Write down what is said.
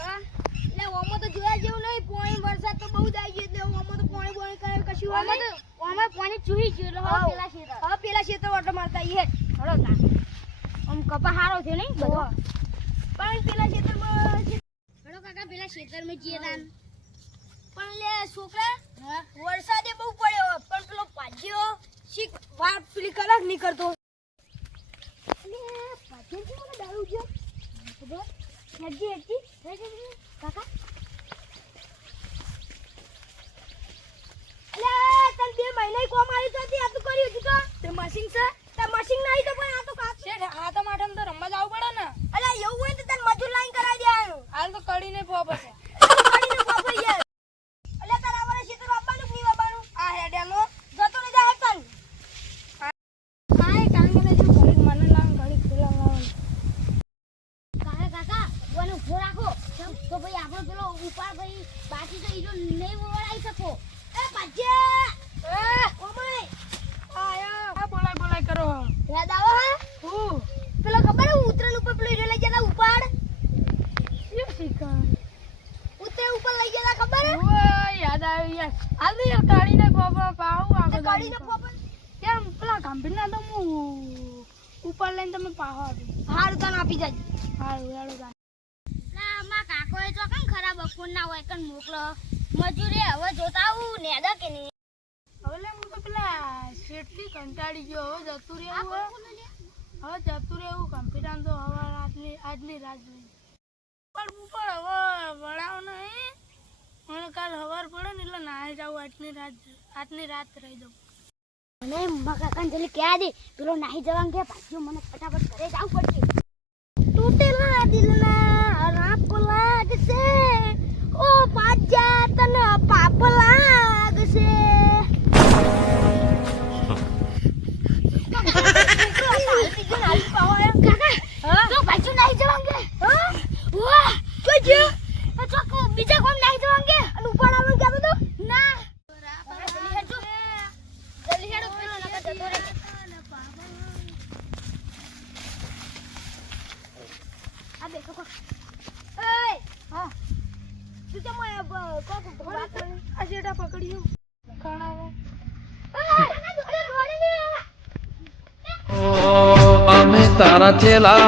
એટલે ઓમાં તો જોયા જેવું નહીં, પાણી વરસાદ તો બહુ જ આવી ગયો, એટલે ઓમાં તો પાણી બોણી કરે કશું હોય નહીં. ઓમાં પાણી ચૂહી ગયું એટલે પેલા ખેતર. હા પેલા ખેતર ઓટો મારતા ઈ હે. હળો ના. આમ કપા હારો છે નહીં બધો. પણ પેલા ખેતરમાં હળો કાકા પેલા ખેતરમાં જીએ દાન. પણ લે છોકરા વરસાદે બહુ પડ્યો પણ પેલો પાજ્યો શીખ વાત પેલી કલાક નહીં કરતો. અલે પાજ્યો છે મને દારૂ જો. ખબર? નજી હતી કાકા. અલે તન 2 મહિના કોમ આવી તો આ તો કર્યું હતું તો તે મશીન છે તે મશીન નહીં તો પણ આ તો કાપ છે આ તો માટે તો રમવા જાવ પડે ને. અલે એવું હોય તો તન મજૂર લાઈન કરાવી દેવાનું. હાલ તો કડીને પોપ છે. કડીને પોપ યાર. અલે તારા વાળા ક્ષેત્ર આપવાનું નહીં આપવાનું. આ હેડેનો જતો ને જા હતન. હાય કાંગે ને જો ઘડીક મને લાવ ઘડીક પેલા લાવ. કાકા વને ઉભો રાખો તો ભાઈ આપણો પેલો ઉપાડ ભાઈ બાકી તો ઈજો નહીં વળાઈ શકો. એ પાજે એ ઓમય આયો આ બોલાય કરો યાદ આવો હે હું પેલો ખબર ઉતરણ ઉપર પેલો ઈજો લઈ જતા ઉપાડ શું શીખા ઉતરે ઉપર લઈ જતા ખબર ઓય યાદ આવ્યું યાર હાલ યાર કાઢીને ગોબા પાઉ આગળ કાઢીને ગોબા કેમ પેલા કંપનીના તો હું ઉપર લઈને તમે પાહો આપી હારું તને આપી જાજે હારું યાર ના માં કાકો એ તો કેમ ખરાબ ફોન ના હોય કન મોકલો મજૂરી હવે જોતા આવું નેડા કે નહીં હવે લે હું તો પેલા શેઠથી કંટાળી ગયો હવે જતું રહેવું હવે જતું રહેવું કમ્પ્યુટર તો હવે આજની રાત જોઈ પણ હું પણ હવે વળાવ નહીં મને કાલ સવાર પડે ને એટલે નાહી જાઉં આજની રાત રહી દઉં મને મમ્મા કાકાને જલ્દી કહે દે પેલો નાહી જવાનું કે ભાગ્યો મને ફટાફટ ઘરે જવું પડશે તૂટેલા દિલના રાપ લાગશે ઓ પાજા તને પાપ લાગશે બીજા કોમ નાહી જવાંગે અને ઉપર આવવાનું કહેતો તો ના જલ્દી હેડો પેલો નકર જતો રહે આ બે કોકો એય હા તું કેમ કોકો વાત આ જેડા પકડ્યું ખાણાવે અમે તારા ચેલા